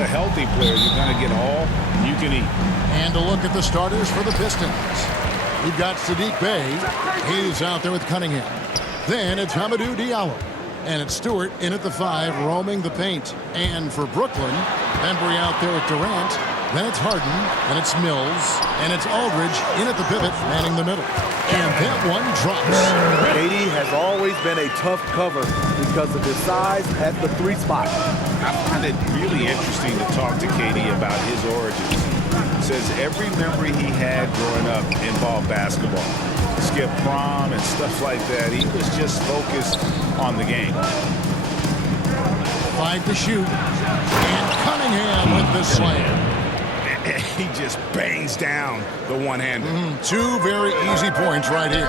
a healthy player, you're going to get all you can eat. And a look at the starters for the Pistons. We've got Sadiq Bey. He's out there with Cunningham. Then it's Hamidou Diallo. And it's Stewart in at the 5, roaming the paint. And for Brooklyn, Bembry out there with Durant. Then it's Harden, and it's Mills, and it's Aldridge in at the pivot, manning the middle. And that one drops. KD has always been a tough cover because of his size at the 3 spot. I find it really interesting to talk to KD about his origins. Says every memory he had growing up involved basketball. Skip prom and stuff like that. He was just focused on the game. 5 to shoot. And Cunningham with the slam. He just bangs down the one-hander. 2 very easy points right here.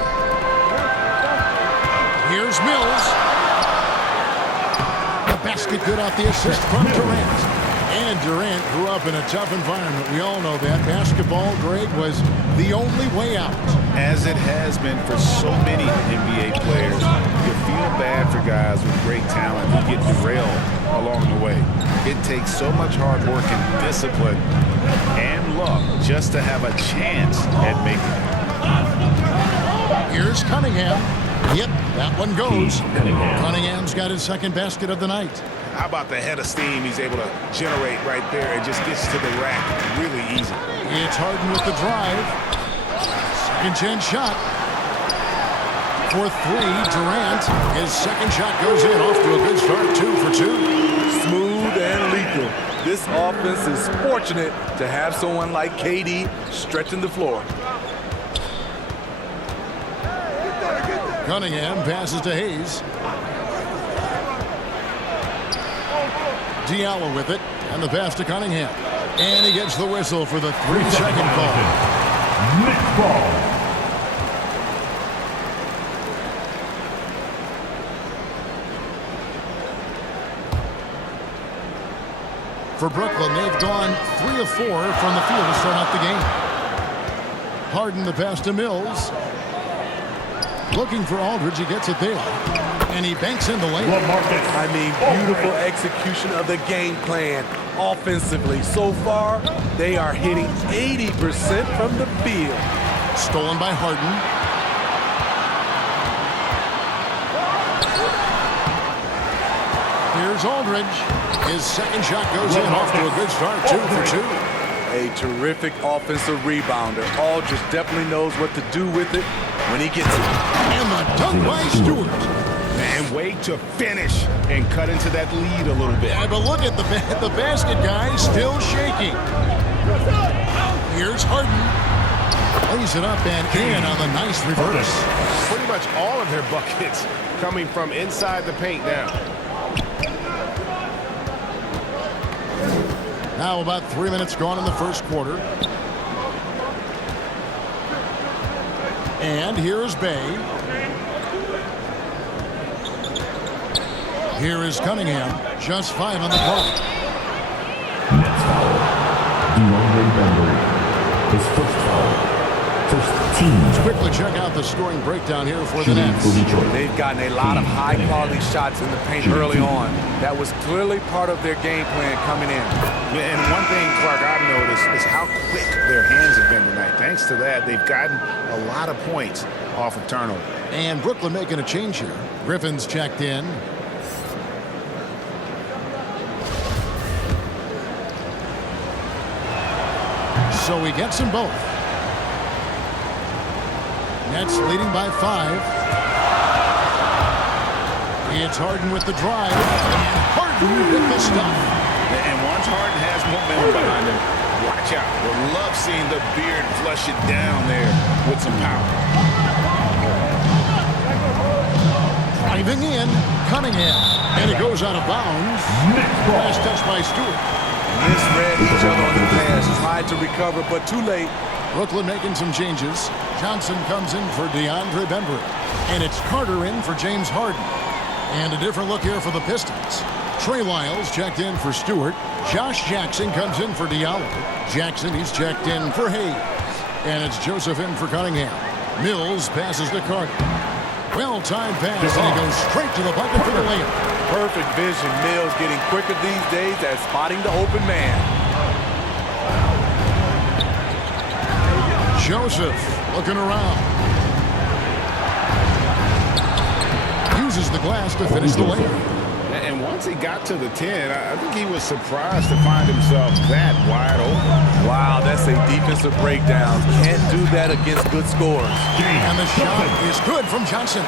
Here's Mills. The basket good off the assist from Durant. And Durant grew up in a tough environment. We all know that. Basketball, Greg, was the only way out. As it has been for so many NBA players, you feel bad for guys with great talent who get derailed along the way. It takes so much hard work and discipline and luck just to have a chance at making it. Here's Cunningham. Yep, that one goes. Cunningham's got his second basket of the night. How about the head of steam he's able to generate right there? It just gets to the rack really easy. It's Harden with the drive. Second chance shot. For 3, Durant. His second shot goes in. Off to a good start. 2 for 2. Smooth and lethal. This offense is fortunate to have someone like KD stretching the floor. Cunningham passes to Hayes. Diallo with it, and the pass to Cunningham. And he gets the whistle for the 3-second call. Next ball. For Brooklyn, they've gone 3 of 4 from the field to start out the game. Harden the pass to Mills. Looking for Aldridge, he gets it there. And he banks in the lane. I mean, beautiful execution of the game plan offensively. So far, they are hitting 80% from the field. Stolen by Harden. Here's Aldridge. His second shot goes in, off to a good start, 2 for 2. A terrific offensive rebounder. Aldridge definitely knows what to do with it when he gets it. And the dunk by Stewart. And wait to finish and cut into that lead a little bit. Yeah, but look at the basket guy still shaking. Here's Harden. Lays it up and in on the nice reverse. Pretty much all of their buckets coming from inside the paint now. Now about 3 minutes gone in the first quarter. And here's Bey. Here is Cunningham. Just 5 on the clock. Next foul. DeAndre Bembry. His first foul. First team. Let's quickly check out the scoring breakdown here for the Nets. They've gotten a lot of high-quality shots in the paint early on. That was clearly part of their game plan coming in. And one thing, Clark, I've noticed is how quick their hands have been tonight. Thanks to that, they've gotten a lot of points off of turnover. And Brooklyn making a change here. Griffin's checked in. So he gets them both. Nets leading by 5. It's Harden with the drive. And Harden with the stuff. And once Harden has momentum behind him, watch out. We'll love seeing the beard flush it down there with some power. Driving in, Cunningham. And it goes out of bounds. Pass touched by Stewart. Misread each other on the pass. Tried to recover, but too late. Brooklyn making some changes. Johnson comes in for DeAndre Bembry. And it's Carter in for James Harden. And a different look here for the Pistons. Trey Lyles checked in for Stewart. Josh Jackson comes in for Diallo. Jackson, he's checked in for Hayes. And it's Joseph in for Cunningham. Mills passes to Carter. Well-timed pass, and he goes straight to the bucket for the layup. Perfect vision. Mills getting quicker these days at spotting the open man. Joseph looking around. Uses the glass to finish the layup. And once he got to the 10, I think he was surprised to find himself that wide open. Wow, that's a defensive breakdown. Can't do that against good scores. And the shot is good from Johnson.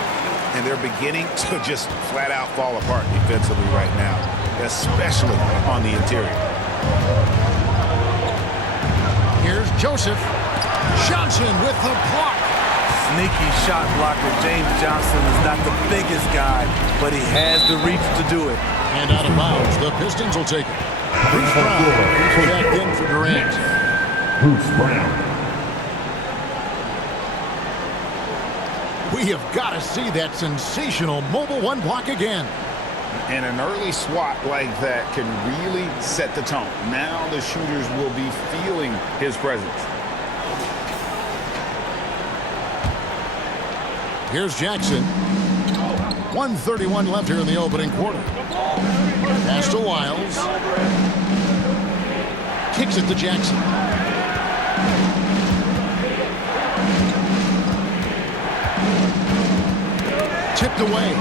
And they're beginning to just flat out fall apart defensively right now, especially on the interior. Here's Joseph. Johnson with the block. Sneaky shot blocker. James Johnson is not the biggest guy, but he has the reach to do it. And out of bounds, the Pistons will take it. Bruce Brown is back in for Durant. Bruce Brown. We have got to see that sensational mobile one block again. And an early swat like that can really set the tone. Now the shooters will be feeling his presence. Here's Jackson. 1:31 left here in the opening quarter. Pass to Wiles. Kicks it to Jackson. Tipped away.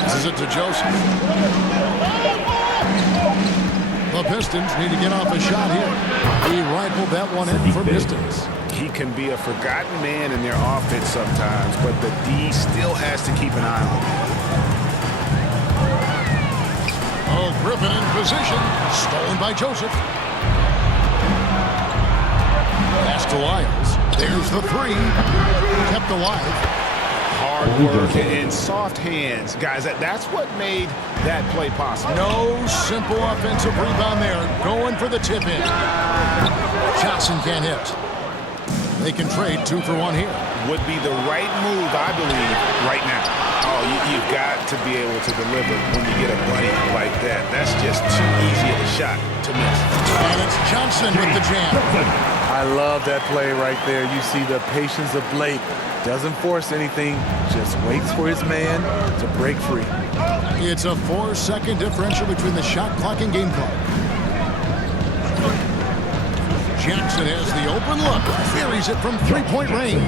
Passes it to Joseph. The Pistons need to get off a shot here. He rifled that one in for Pistons. He can be a forgotten man in their offense sometimes, but the D still has to keep an eye on him. Oh, Griffin in position. Stolen by Joseph. Pass to Wiles. There's the three. Kept alive. Hard work and soft hands. Guys, that's what made that play possible. No simple offensive rebound there. Going for the tip-in. Johnson can't hit. They can trade 2 for 1 here. Would be the right move, I believe, right now. Oh, you've got to be able to deliver when you get a bunny like that. That's just too easy of a shot to miss. And it's Johnson with the jam. I love that play right there. You see the patience of Blake. Doesn't force anything, just waits for his man to break free. It's a 4-second differential between the shot clock and game clock. Jackson has the open look. Buries it from three-point range.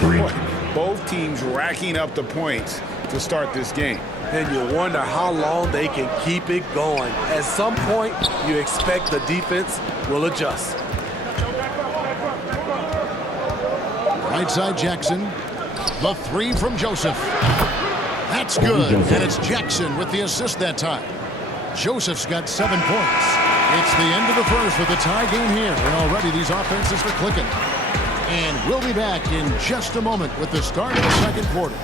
Boy, both teams racking up the points to start this game. And you wonder how long they can keep it going. At some point, you expect the defense will adjust. Right side Jackson. The three from Joseph. That's good. And it's Jackson with the assist that time. Joseph's got 7 points. It's the end of the first with a tie game here. And already these offenses are clicking. And we'll be back in just a moment with the start of the second quarter.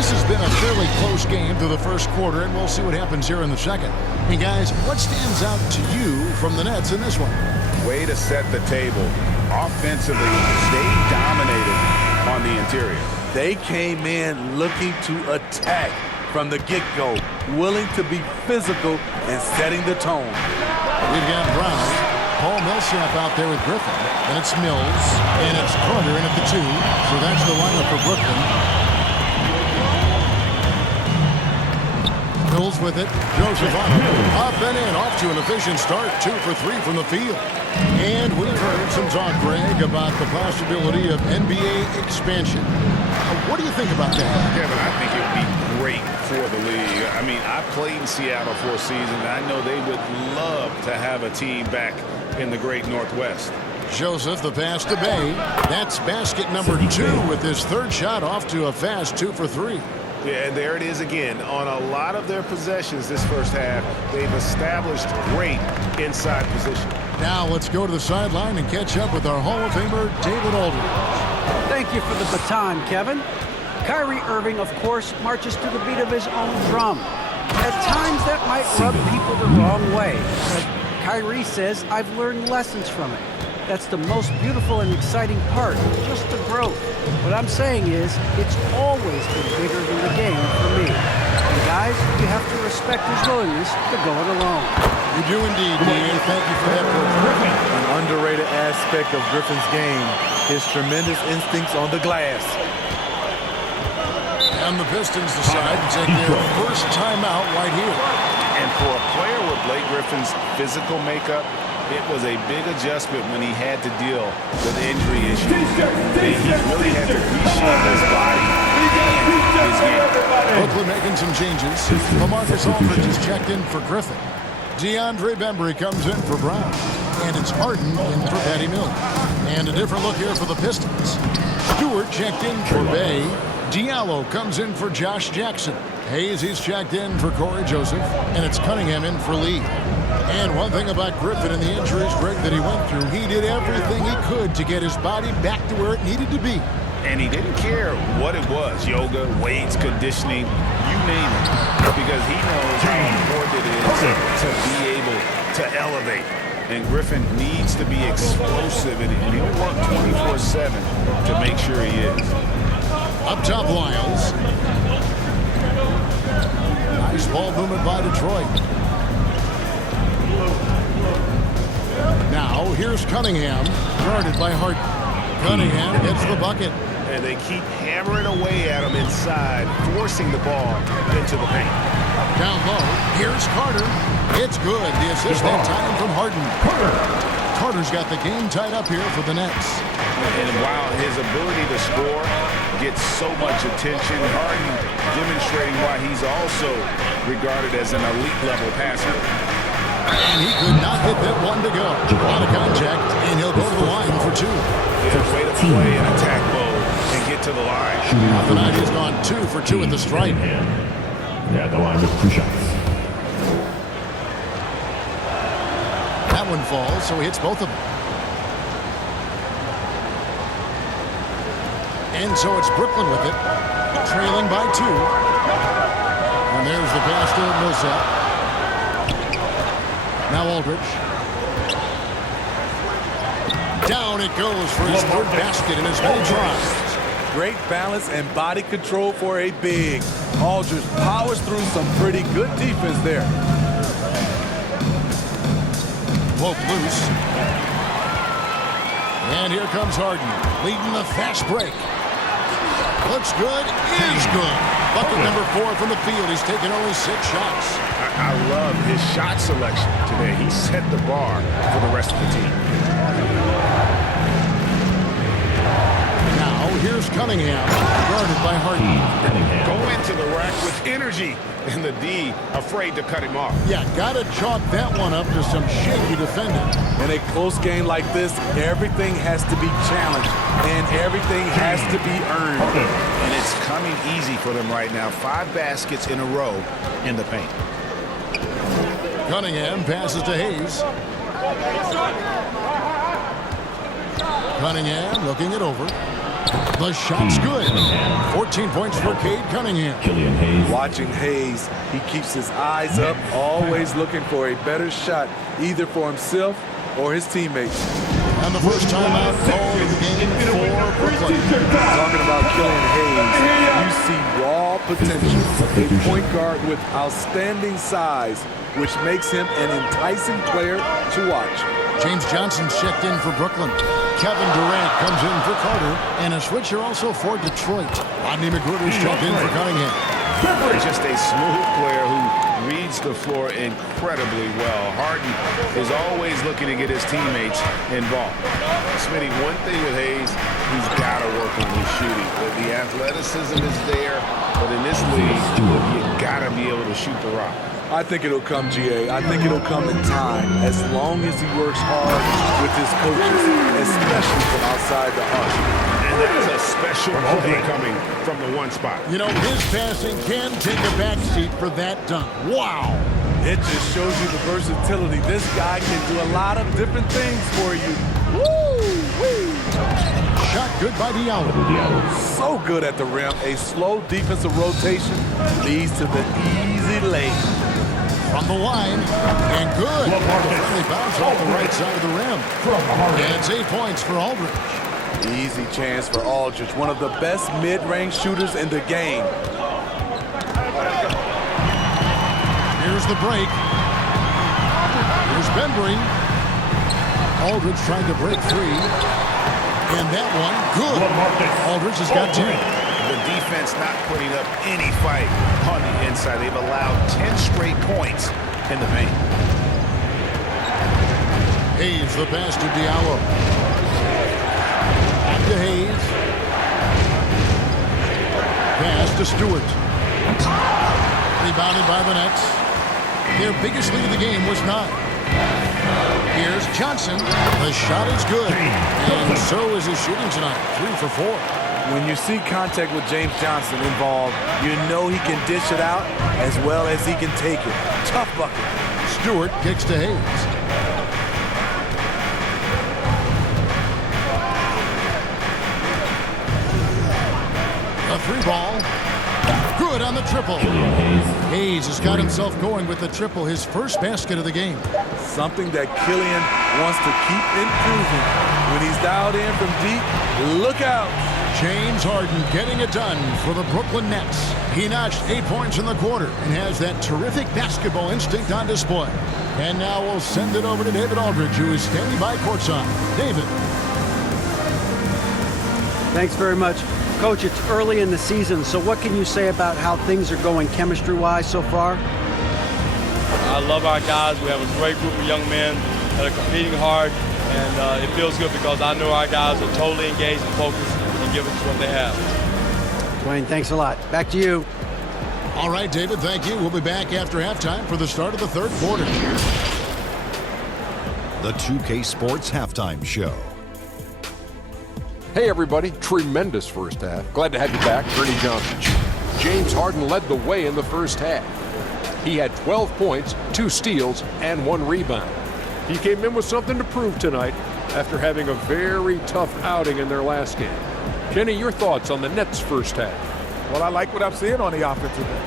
This has been a fairly close game through the first quarter, and we'll see what happens here in the second. Hey, guys, what stands out to you from the Nets in this one? Way to set the table. Offensively, they dominated on the interior. They came in looking to attack from the get-go, willing to be physical and setting the tone. We've got Brown, Paul Millsap out there with Griffin. Then it's Mills, and it's Carter in at the 2. So that's the lineup for Brooklyn. Mills with it. Joseph on it. Up and in. Off to an efficient start. 2 for 3 from the field. And we've heard some talk, Greg, about the possibility of NBA expansion. What do you think about that? Kevin, I think it would be great for the league. I mean, I played in Seattle for a season, and I know they would love to have a team back in the great Northwest. Joseph, the pass to Bay. That's basket number 2 with his third shot off to a fast 2 for 3. Yeah, and there it is again. On a lot of their possessions this first half, they've established great inside position. Now let's go to the sideline and catch up with our Hall of Famer, David Aldridge. Thank you for the baton, Kevin. Kyrie Irving, of course, marches to the beat of his own drum. At times, that might rub people the wrong way. But Kyrie says, I've learned lessons from it. That's the most beautiful and exciting part, just the growth. What I'm saying is, it's always been bigger than the game for me. And guys, you have to respect his willingness to go it alone. You do indeed, D.A. Thank you for that, Coach. An underrated aspect of Griffin's game, his tremendous instincts on the glass. And the Pistons decide to take their first timeout right here. And for a player with Blake Griffin's physical makeup, it was a big adjustment when he had to deal with injury issues. He really had to reshape his body and his game. Brooklyn making some changes. LaMarcus Aldridge is checked in for Griffin. DeAndre Bembry comes in for Brown. And it's Harden in for Patty Mills. And a different look here for the Pistons. Stewart checked in for Bay. Diallo comes in for Josh Jackson. Hayes, he's checked in for Corey Joseph. And it's Cunningham in for Lee. And one thing about Griffin and the injuries, Greg, that he went through, he did everything he could to get his body back to where it needed to be. And he didn't care what it was, yoga, weights, conditioning, you name it, because he knows how important it is to be able to elevate. And Griffin needs to be explosive, and he'll work 24/7 to make sure he is. Up top, Lyles. Nice ball movement by Detroit. Now, here's Cunningham, guarded by Harden. Cunningham gets the bucket. And they keep hammering away at him inside, forcing the ball into the paint. Down low, here's Carter. It's good. The assist that time from Harden. Carter's got the game tied up here for the Nets. And while his ability to score gets so much attention, Harden demonstrating why he's also regarded as an elite-level passer. And he could not hit that one to go. Out of contact, and he'll go to the line for two. Yeah, way to play in attack mode and get to the line. Avenatti's gone 2 for 2 at the stripe. Yeah, the line with 2 shots. That one falls, so he hits both of them. And so it's Brooklyn with it, trailing by 2. And there's the pass to Millsap. Now Aldridge. Down it goes for his third basket in as many tries. Great balance and body control for a big. Aldridge powers through some pretty good defense there. Poke loose. And here comes Harden, leading the fast break. Looks good, is good. Bucket number 4 from the field. He's taken only 6 shots. I love his shot selection today. He set the bar for the rest of the team. Now here's Cunningham, guarded by Harden. Go into the rack with energy, and the D afraid to cut him off. Yeah, gotta chalk that one up to some shaky defending. In a close game like this, everything has to be challenged, and everything has to be earned. And it's coming easy for them right now. 5 baskets in a row in the paint. Cunningham passes to Hayes. Cunningham looking it over. The shot's good. 14 points for Cade Cunningham. Killian Hayes. Watching Hayes, he keeps his eyes up, always looking for a better shot, either for himself or his teammates. And the first timeout called in the game for Brooklyn. Talking about Killian Hayes, you see raw potential. A point guard with outstanding size, which makes him an enticing player to watch. James Johnson's checked in for Brooklyn. Kevin Durant comes in for Carter. And a switcher also for Detroit. Rodney McGruder's checked in for Cunningham. Just a smooth player who reads the floor incredibly well. Harden is always looking to get his teammates involved. Smitty, one thing with Hayes, he's got to work on his shooting. The athleticism is there, but in this league, you got to be able to shoot the rock. I think it'll come, GA. I think it'll come in time, as long as he works hard with his coaches, especially from outside the arc. And there's a special play coming from the one spot. You know, his passing can take a backseat for that dunk. Wow. It just shows you the versatility. This guy can do a lot of different things for you. Woo! Shot good by Diallo. So good at the rim. A slow defensive rotation leads to the easy lay. From the line, and good. Friendly bounce off the right side of the rim. And it's 8 points for Aldridge. Easy chance for Aldridge, one of the best mid-range shooters in the game. Here's the break. Here's Bembry. Aldridge trying to break free. And that one, good. Aldridge has got 10. The defense not putting up any fight on the inside. They've allowed 10 straight points in the paint. Hayes, the pass to Diallo. Back to Hayes. Pass to Stewart. Rebounded by the Nets. Their biggest lead of the game was 9. Here's Johnson. The shot is good. And so is his shooting tonight. 3 for 4. When you see contact with James Johnson involved, you know he can dish it out as well as he can take it. Tough bucket. Stewart kicks to Hayes. A 3-ball. Good on the triple. Hayes has got himself going with the triple, his first basket of the game. Something that Killian wants to keep improving. When he's dialed in from deep, look out. James Harden getting it done for the Brooklyn Nets. He notched 8 points in the quarter and has that terrific basketball instinct on display. And now we'll send it over to David Aldridge, who is standing by courtside. David. Thanks very much. Coach, it's early in the season, so what can you say about how things are going chemistry-wise so far? I love our guys. We have a great group of young men that are competing hard, and it feels good because I know our guys are totally engaged and focused and giving us what they have. Dwayne, thanks a lot. Back to you. All right, David, thank you. We'll be back after halftime for the start of the third quarter. The 2K Sports Halftime Show. Hey everybody, tremendous first half. Glad to have you back, Ernie Johnson. James Harden led the way in the first half. He had 12 points, 2 steals, and 1 rebound. He came in with something to prove tonight after having a very tough outing in their last game. Kenny, your thoughts on the Nets' first half? Well, I like what I'm seeing on the offensive end.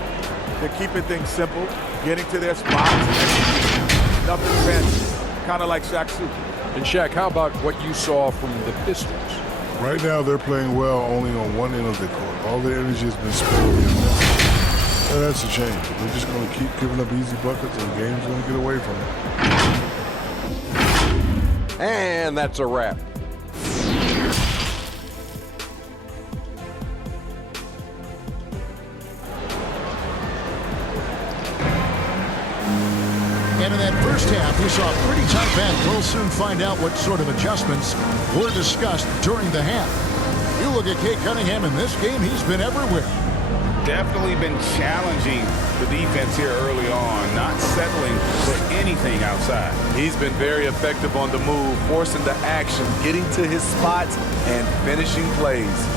They're keeping things simple, getting to their spots, and nothing fancy, kind of like Shaq Super. And Shaq, how about what you saw from the Pistons? Right now, they're playing well only on one end of the court. All their energy has been spent on the other. And that's a change. They're just going to keep giving up easy buckets, and the game's going to get away from them. And that's a wrap. And in that first half, we saw a pretty tight battle. We'll soon find out what sort of adjustments were discussed during the half. You look at Kate Cunningham in this game, he's been everywhere. Definitely been challenging the defense here early on, not settling for anything outside. He's been very effective on the move, forcing the action, getting to his spots, and finishing plays.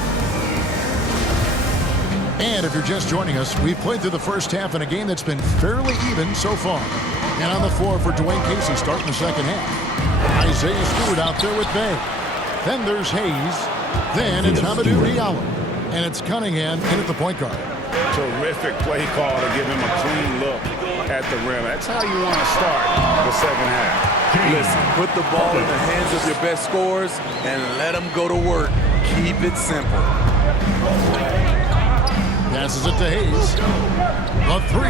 And if you're just joining us, we've played through the first half in a game that's been fairly even so far. And on the floor for Dwayne Casey starting the second half. Isaiah Stewart out there with Bay. Then there's Hayes. Then it's Hamidou Diallo. And it's Cunningham in at the point guard. Terrific play call to give him a clean look at the rim. That's how you want to start the second half. Listen, put the ball in the hands of your best scorers and let them go to work. Keep it simple. Passes it to Hayes. A 3.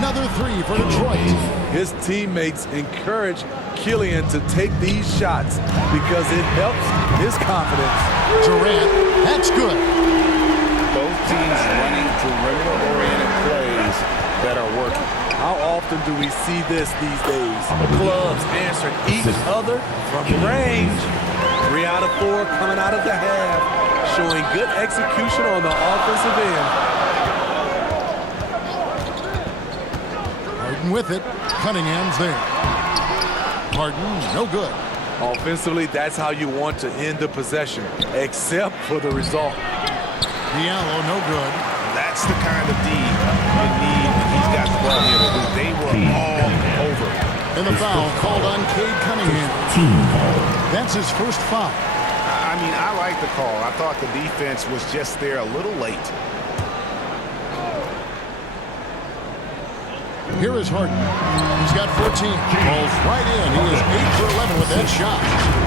Another 3 for Detroit. His teammates encourage Killian to take these shots because it helps his confidence. Durant, that's good. Both teams running perimeter-oriented plays that are working. How often do we see this these days? Clubs answering each other from range. 3 out of 4 coming out of the half, showing good execution on the offensive end. Harden with it. Cunningham's there. Harden, no good. Offensively, that's how you want to end the possession, except for the result. Diallo, no good. That's the kind of D you need when he's got the ball here. They were all over. And the foul called on Cade Cunningham. That's his first foul. I mean, I like the call. I thought the defense was just there a little late. Here is Harden. He's got 14. Rolls right in. He is 8 for 11 with that shot.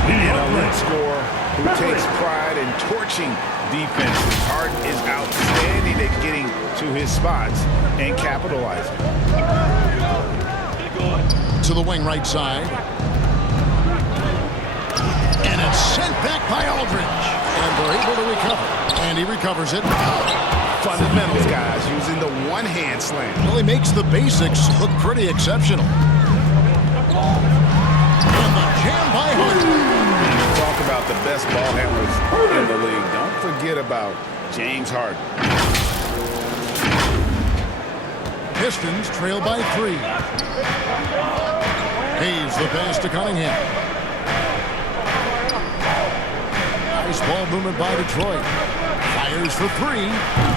And a lead scorer who takes pride in torching defenses. Harden is outstanding at getting to his spots and capitalizing. To the wing right side. And it's sent back by Aldridge. And they're able to recover. And he recovers it. Fundamentals, guys, using the one-hand slam. Well, he makes the basics look pretty exceptional. And the jam by Harden. Talk about the best ball handlers in the league. Don't forget about James Harden. Pistons trail by 3. Hayes the pass to Cunningham. Nice ball movement by Detroit. Fires for 3.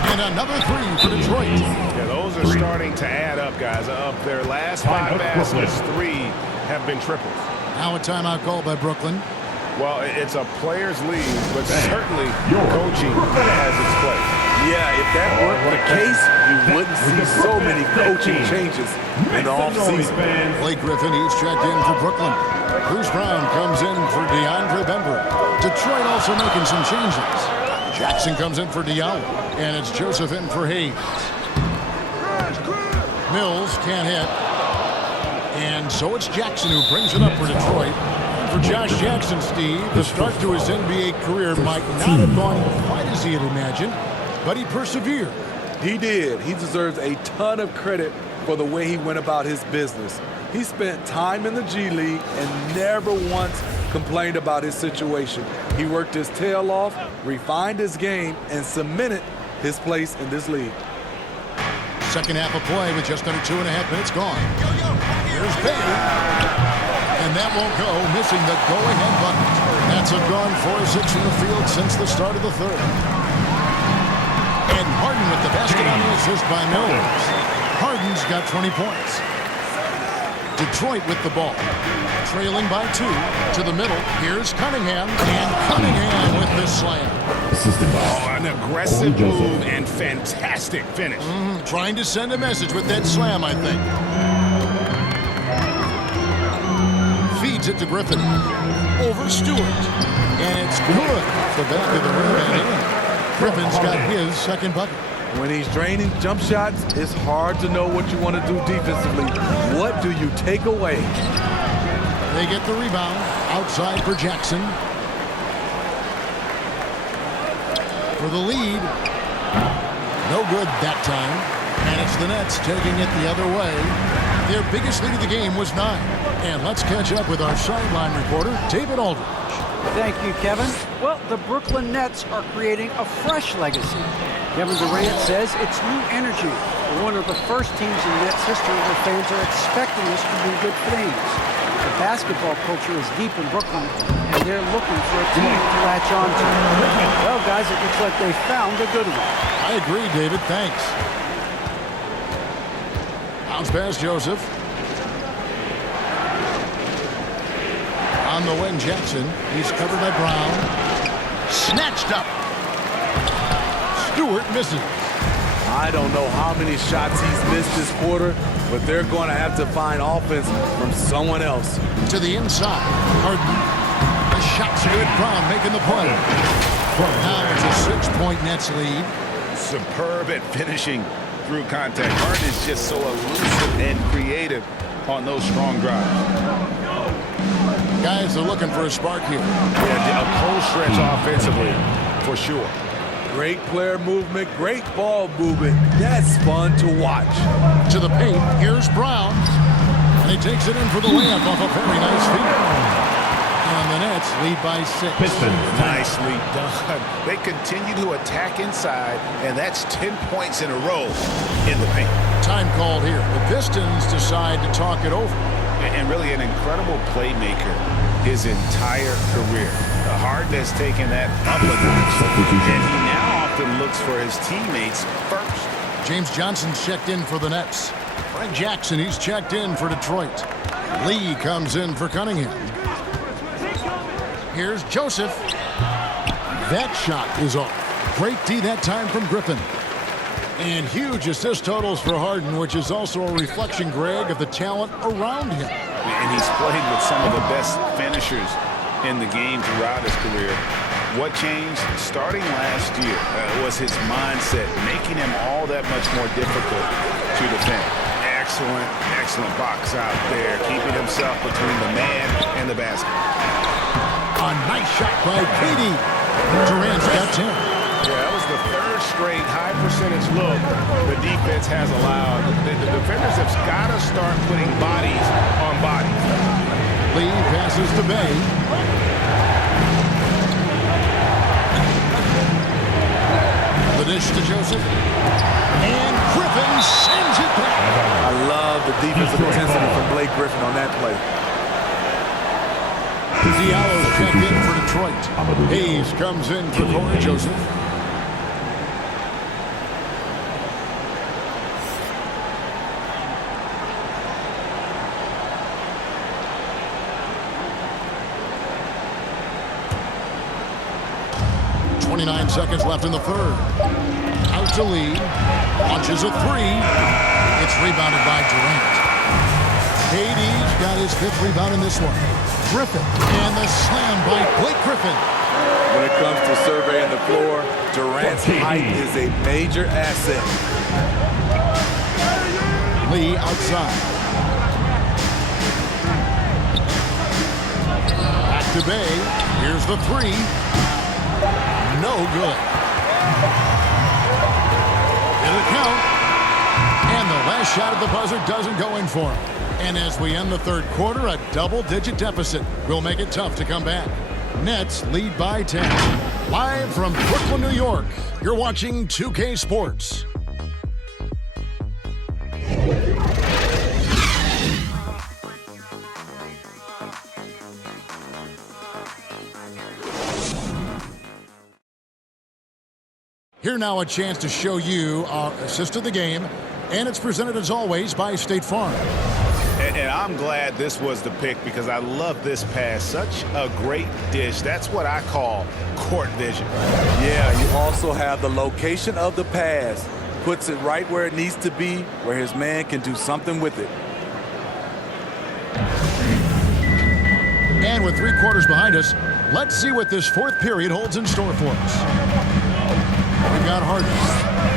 And another 3 for Detroit. Yeah, those are starting to add up, guys. Of their last 5 baskets, 3 have been triples. Now a timeout called by Brooklyn. Well, it's a players' league, but certainly coaching has its place. Yeah, if that weren't the case, you wouldn't see so many coaching changes in the offseason. Blake Griffin, he's checked in for Brooklyn. Bruce Brown comes in for DeAndre Bembry. Detroit also making some changes. Jackson comes in for Diallo, and it's Joseph in for Hayes. Mills can't hit. And so it's Jackson who brings it up for Detroit. For Josh Jackson, Steve, the start to his NBA career might not have gone quite as he had imagined, but he persevered. He did. He deserves a ton of credit for the way he went about his business. He spent time in the G League and never once complained about his situation. He worked his tail off, refined his game, and cemented his place in this league. Second half of play with just under 2.5 minutes gone. Here's Bailey. And that won't go, missing the go-ahead bucket. That's a gone 4-6 in the field since the start of the third. And Harden with the basket on the assist by Mills. Harden's got 20 points. Detroit with the ball. Trailing by 2 to the middle. Here's Cunningham. And Cunningham with the slam. Oh, an aggressive move and fantastic finish. Trying to send a message with that slam, I think. Feeds it to Griffin. Over Stewart. And it's good off the back of the rim and in. Griffin's got his second bucket. When he's draining jump shots, it's hard to know what you want to do defensively. What do you take away? They get the rebound. Outside for Jackson. For the lead. No good that time. And it's the Nets taking it the other way. Their biggest lead of the game was 9. And let's catch up with our sideline reporter, David Aldridge. Thank you, Kevin. Well, the Brooklyn Nets are creating a fresh legacy. Kevin Durant says it's new energy. We're one of the first teams in Nets history where fans are expecting us to do good things. The basketball culture is deep in Brooklyn, and they're looking for a team to latch on to. Well, guys, it looks like they found a good one. I agree, David. Thanks. Bounce pass, Joseph. On the wing, Jackson. He's covered by Brown. Snatched up. Stewart misses. I don't know how many shots he's missed this quarter, but they're going to have to find offense from someone else. To the inside. Harden. The shot's good. Brown making the play. Now it's a 6-point Nets lead. Superb at finishing through contact. Harden is just so elusive and creative on those strong drives. Guys are looking for a spark here. Yeah, a cold stretch offensively, for sure. Great player movement, great ball movement. That's fun to watch. To the paint, here's Brown. And he takes it in for the layup off a very nice feed. And the Nets lead by 6. Pistons. Nicely done. They continue to attack inside, and that's 10 points in a row in the paint. Time called here. The Pistons decide to talk it over. And really an incredible playmaker his entire career. The Harden has taken that up a notch, and he now often looks for his teammates first. James Johnson's checked in for the Nets. Frank Jackson, he's checked in for Detroit. Lee comes in for Cunningham. Here's Joseph. That shot is off. Great D that time from Griffin. And huge assist totals for Harden, which is also a reflection, Greg, of the talent around him. And he's played with some of the best finishers in the game throughout his career. What changed starting last year was his mindset, making him all that much more difficult to defend. Excellent, excellent box out there, keeping himself between the man and the basket. A nice shot by Katie. Durant's got 10. Yeah, that was the third straight high percentage look the defense has allowed. The defenders have got to start putting bodies on bodies. Lee passes to Bay. The dish to Joseph. And Griffin sends it back. I love the defensive intensity from Blake Griffin on that play. Diallo's checked in for Detroit. Hayes comes in for Corey Joseph. Seconds left in the third. Out to Lee. Launches a three. It's rebounded by Durant. KD's got his 5th rebound in this one. Griffin. And the slam by Blake Griffin. When it comes to surveying the floor, Durant's height is a major asset. Lee outside. Back to Bay. Here's the three. No good. It'll count. And the last shot at the buzzer doesn't go in for him. And as we end the third quarter, a double-digit deficit will make it tough to come back. Nets lead by 10. Live from Brooklyn, New York, you're watching 2K Sports. Here now a chance to show you our assist of the game, and it's presented as always by State Farm. And I'm glad this was the pick because I love this pass. Such a great dish. That's what I call court vision. Yeah, you also have the location of the pass. Puts it right where it needs to be, where his man can do something with it. And with 3 quarters behind us, let's see what this 4th period holds in store for us. We've got Harden.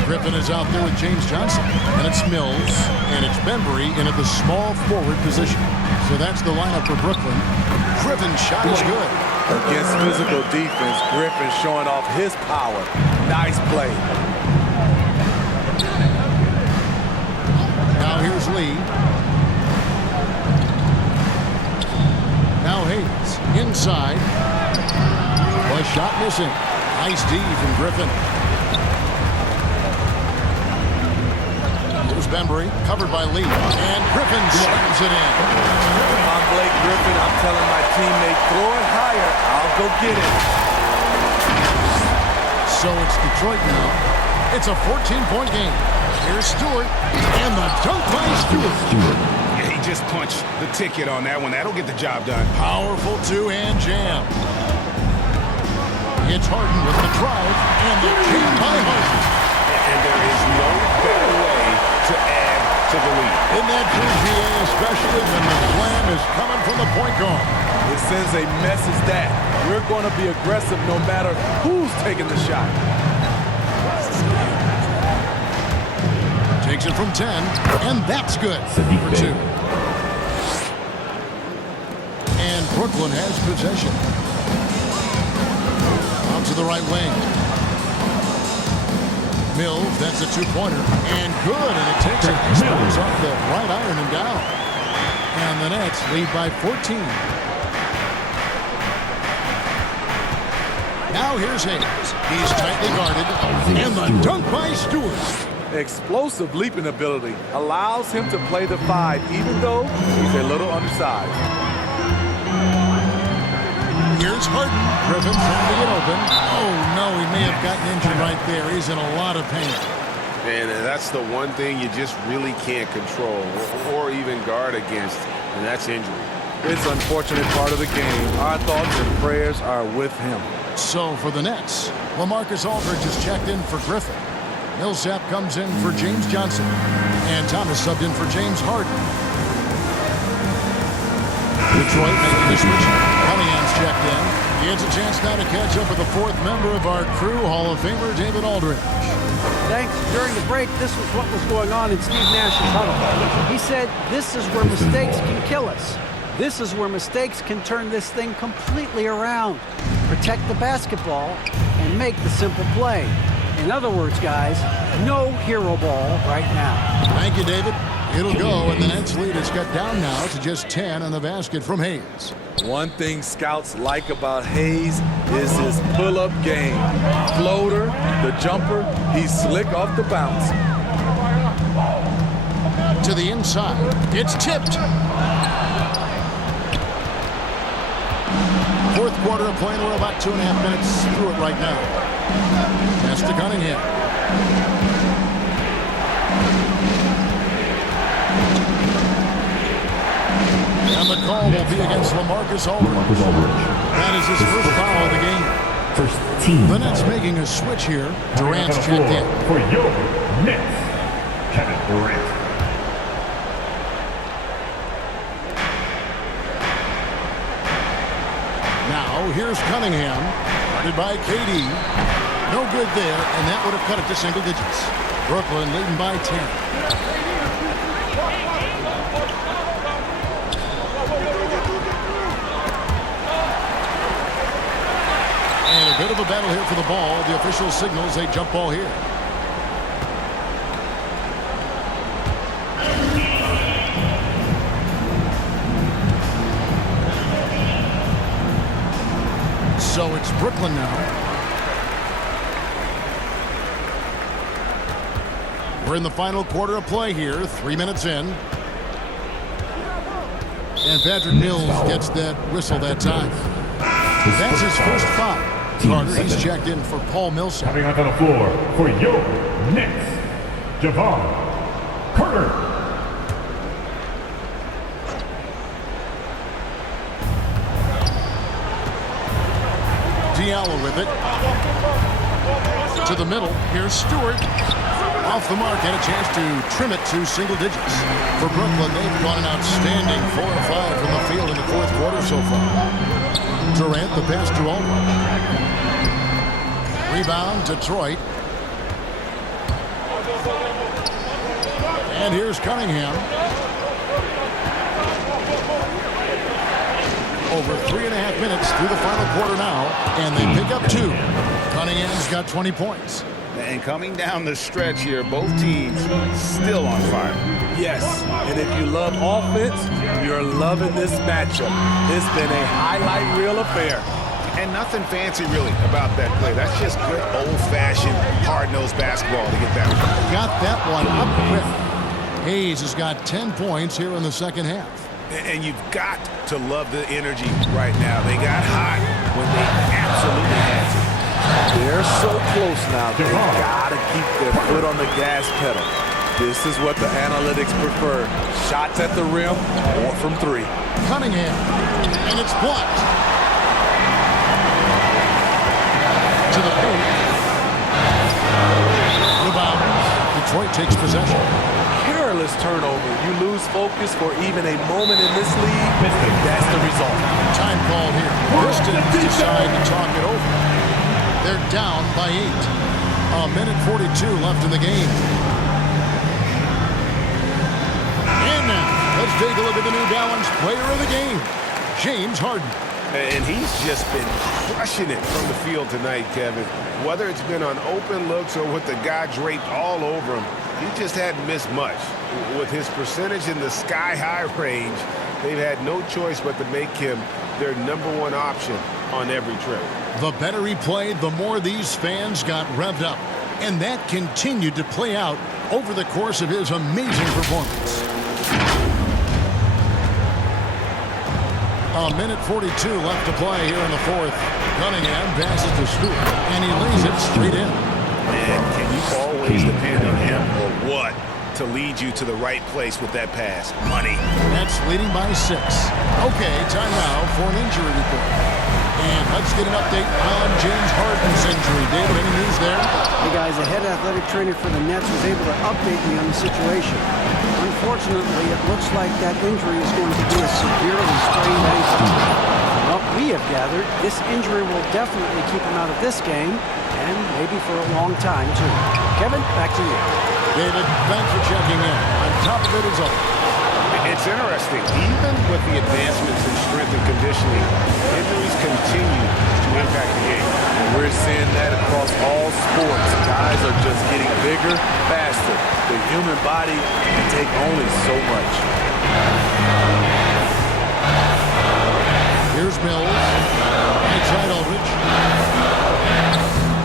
Griffin is out there with James Johnson. And it's Mills. And it's Bembry in at the small forward position. So that's the lineup for Brooklyn. Griffin's shot is good. Against physical defense, Griffin showing off his power. Nice play. Now here's Lee. Now Hayes. Inside. A shot missing. Nice D from Griffin. Here's Bembry, covered by Lee. And Griffin slams it in. If I'm Blake Griffin, I'm telling my teammate, throw it higher. I'll go get it. So it's Detroit now. It's a 14-point game. Here's Stewart. And the dunk by Stewart. Yeah, he just punched the ticket on that one. That'll get the job done. Powerful two-hand jam. It's Harden with the drive, and the jam by Harden. And there is no better way to add to the lead. In that PGA, especially when the slam is coming from the point guard. It sends a message that we're going to be aggressive no matter who's taking the shot. Takes it from 10, and that's good for 2. And Brooklyn has possession. To the right wing. Mills, that's a 2-pointer. And good, and it takes it off the right iron and down. And the Nets lead by 14. Now here's Hayes. He's tightly guarded. And the dunk by Stewart. Explosive leaping ability allows him to play the 5, even though he's a little undersized. Here's Harden. Griffin trying to get open. Oh, no, he may have gotten injured right there. He's in a lot of pain. And that's the one thing you just really can't control or even guard against, and that's injury. It's an unfortunate part of the game. Our thoughts and prayers are with him. So for the Nets, LaMarcus Aldridge has checked in for Griffin. Millsap comes in for James Johnson. And Thomas subbed in for James Harden. Detroit making the switch. Cunningham's checked in. He has a chance now to catch up with the fourth member of our crew, Hall of Famer David Aldridge. Thanks. During the break, this was what was going on in Steve Nash's huddle. He said, this is where mistakes can kill us. This is where mistakes can turn this thing completely around. Protect the basketball and make the simple play. In other words, guys, no hero ball right now. Thank you, David. It'll go, and the Nets lead is cut down now to just 10 on the basket from Hayes. One thing scouts like about Hayes is his pull-up game. Floater, the jumper, he's slick off the bounce. To the inside. It's tipped. Fourth quarter of play, and we're about 2.5 minutes through it right now. Pass to Cunningham. And the call will be against LaMarcus Aldridge. That is his first foul of the game. First team. The Nets making a switch here. Durant's checked in. For your Nets, Kevin Durant. Now here's Cunningham. Guarded by KD. No good there, and that would have cut it to single digits. Brooklyn leading by 10. And a bit of a battle here for the ball. The official signals a jump ball here. So it's Brooklyn now. We're in the final quarter of play here. 3 minutes in. And Patrick Mills gets that whistle that time. That's his first foul. Carter, he's checked in for Paul Millsap. Coming out on the floor for your Knicks, Javon Carter. Diallo with it. To the middle. Here's Stewart. Off the mark and a chance to trim it to single digits. For Brooklyn, they've gone an outstanding 4 of 5 from the field in the fourth quarter so far. Durant, the pass to Aldridge. Rebound, Detroit. And here's Cunningham. Over 3.5 minutes through the final quarter now, and they pick up 2. Cunningham's got 20 points. And coming down the stretch here, both teams still on fire. Yes, and if you love offense, you're loving this matchup. It's been a highlight reel affair. And nothing fancy really about that play. That's just good old-fashioned, hard-nosed basketball to get that one. Got that one up quick. Hayes has got 10 points here in the second half. And you've got to love the energy right now. They got hot when they absolutely had to. They're so close now. They got to keep their foot on the gas pedal. This is what the analytics prefer. Shots at the rim or from 3. Cunningham. And it's blocked. To the paint. Rebound. Detroit takes possession. Careless turnover. You lose focus for even a moment in this league. That's the result. Time called here. Pistons decide to talk it over. They're down by 8. A minute 42 left in the game. And now, let's take a look at the New Balance player of the game, James Harden. And he's just been crushing it from the field tonight, Kevin. Whether it's been on open looks or with the guy draped all over him, he just hadn't missed much. With his percentage in the sky-high range, they've had no choice but to make him their #1 option on every trip. The better he played, the more these fans got revved up. And that continued to play out over the course of his amazing performance. A minute 42 left to play here in the fourth. Cunningham passes to Stewart, and he lays it straight in. Man, can you always depend on him or what to lead you to the right place with that pass? Money. Nets leading by 6. Okay, time now for an injury report. And let's get an update on James Harden's injury. David, any news there? Hey guys, the head athletic trainer for the Nets was able to update me on the situation. Unfortunately, it looks like that injury is going to be a severely sprained ankle. From what we have gathered, this injury will definitely keep him out of this game, and maybe for a long time, too. Kevin, back to you. David, thanks for checking in. On top of it is all. It's interesting. Even with the advancements in strength and conditioning, injuries continue to impact the game. And we're seeing that across all sports. Guys are just getting bigger, faster. The human body can take only so much. Here's Mills. Right side Aldridge.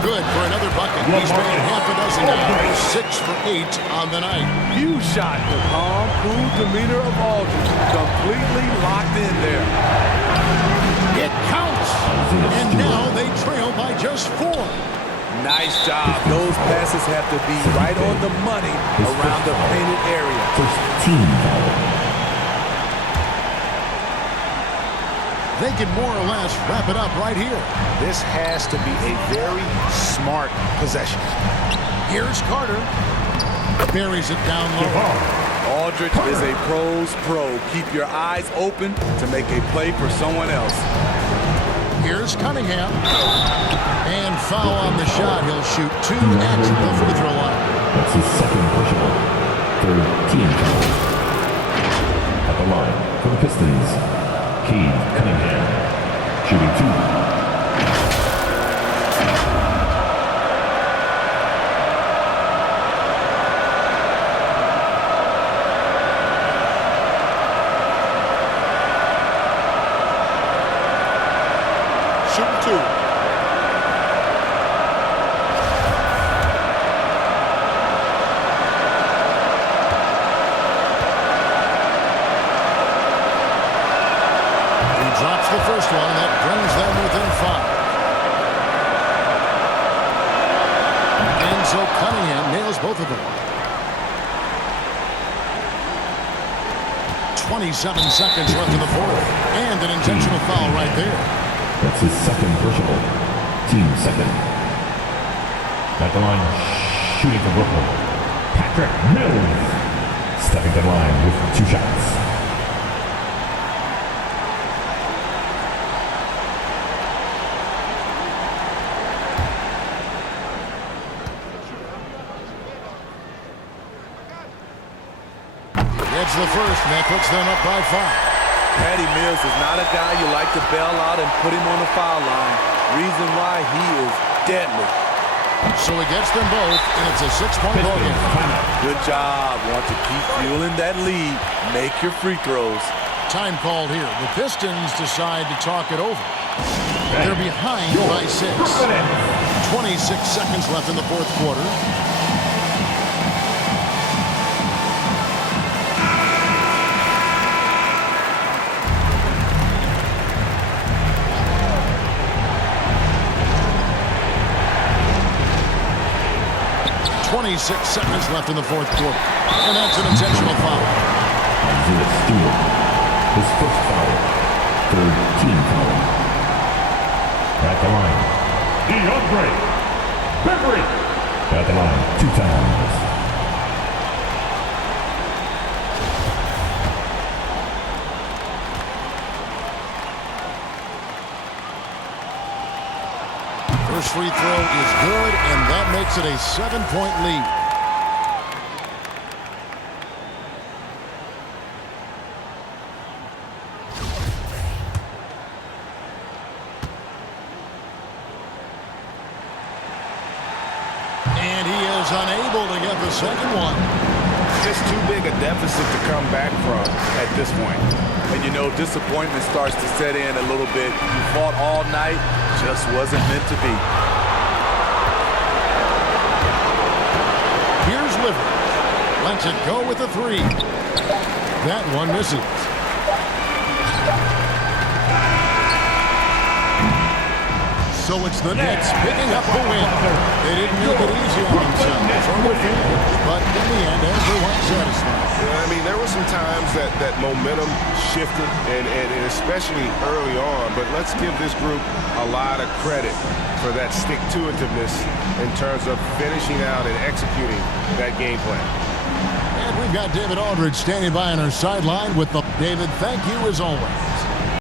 Good for another bucket. He's made half a dozen now. 6 for 8 on the night. Huge shot. The calm, cool demeanor of Aldridge. Completely locked in there. It counts. And now they trail by just 4. Nice job. Those passes have to be right on the money around the painted area. First team foul. They can more or less wrap it up right here. This has to be a very smart possession. Here's Carter. Buries it down low. Aldridge is a pro's pro. Keep your eyes open to make a play for someone else. Here's Cunningham. And foul on the shot. He'll shoot 2 at the free throw line. That's his second personal. Third team foul. At the line for the Pistons, Cunningham, shooting 2. Shooting 2. Drops the first one, and that brings them within 5. And so Cunningham nails both of them. 27 seconds left in the fourth. And an intentional foul right there. That's his second personal. Team second. At the line, shooting for Brooklyn, Patrick Mills. Stepping to the line with 2 shots. Gets the first, and that puts them up by 5. Patty Mills is not a guy you like to bail out and put him on the foul line. Reason why, he is deadly. So he gets them both, and it's a 6-point ball game. Good job. Want to keep fueling that lead. Make your free throws. Time called here. The Pistons decide to talk it over. They're behind by 6. 26 seconds left in the fourth quarter. .26 seconds left in the fourth quarter. And that's an intentional foul. Isaiah Stewart, his first foul. Third team foul. At the line, DeAndre Bembry. At the line 2 times. First free throw is good, and that makes it a 7-point lead. And he is unable to get the second one. Just too big a deficit to come back from at this point. And you know, disappointment starts to set in a little bit. You fought all night, just wasn't meant to be. Here's Livers. Lets it go with a 3. That one misses. So it's the Nets picking up the win. They didn't make it easy on themselves or their fans, but in the end, everyone's satisfied. Yeah, I mean, there were some times that momentum shifted, and especially early on, but let's give this group a lot of credit for that stick-to-itiveness in terms of finishing out and executing that game plan. And we've got David Aldridge standing by on our sideline with the David, thank you as always.